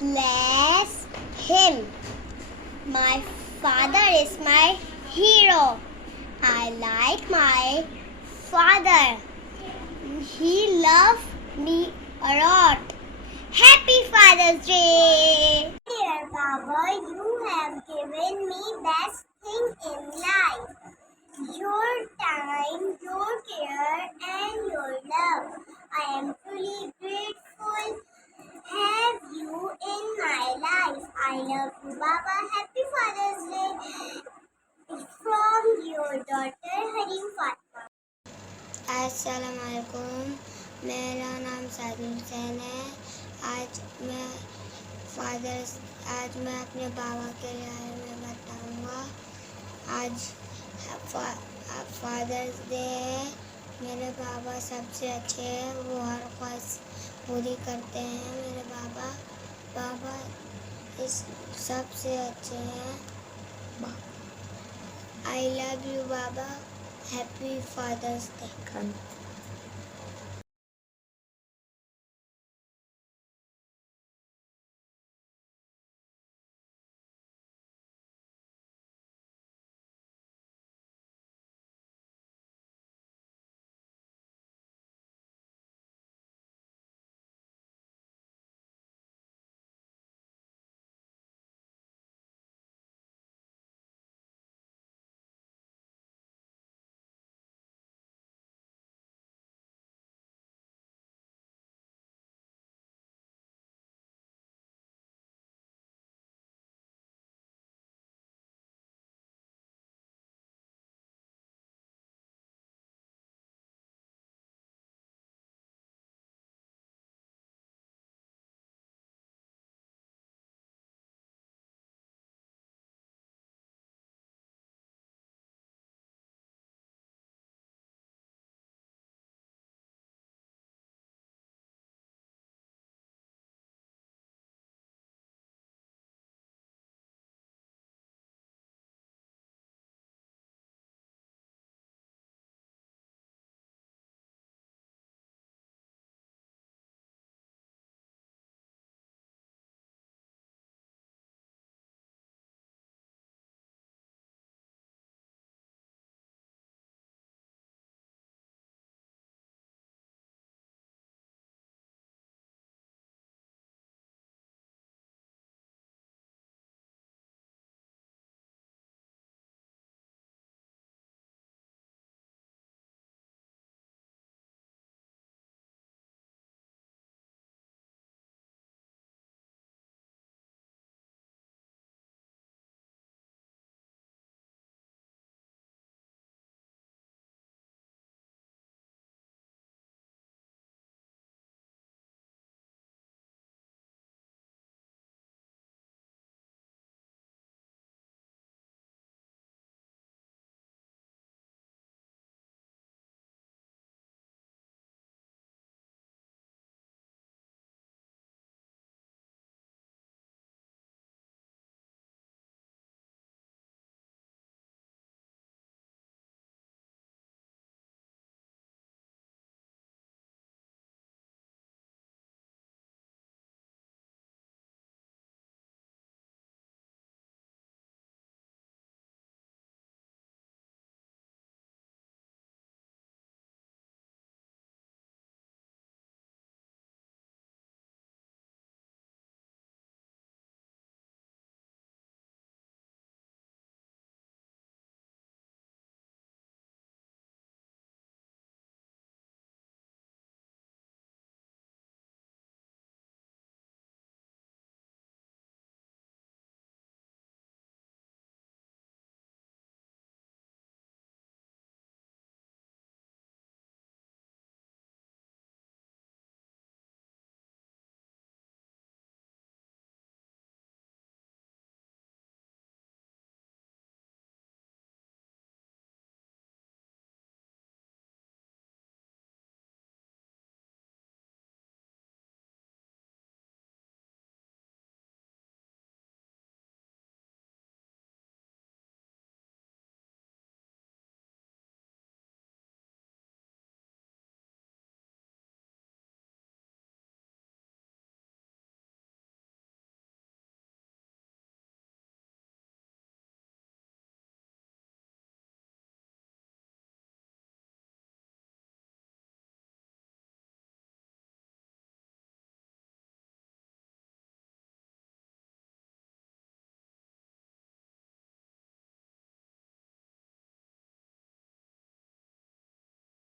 bless him. My father is my hero. I like my father. He loves me a lot. Happy Father's Day! Dear Baba, you have given me best thing in life. Your time, your care and your love. I am truly grateful have you in my life. I love you, Baba. Happy Father's Day from your daughter Harim Fatma. अस्सलामुअलैकुम, मेरा नाम सादिल हुसैन है। आज मैं अपने बाबा के बारे में बताऊंगा। आज फादर्स डे है। मेरे बाबा सबसे अच्छे हैं, वो हर ख्वाहिश पूरी करते हैं। मेरे बाबा इस सबसे अच्छे हैं। आई लव यू बाबा। Happy Father's day.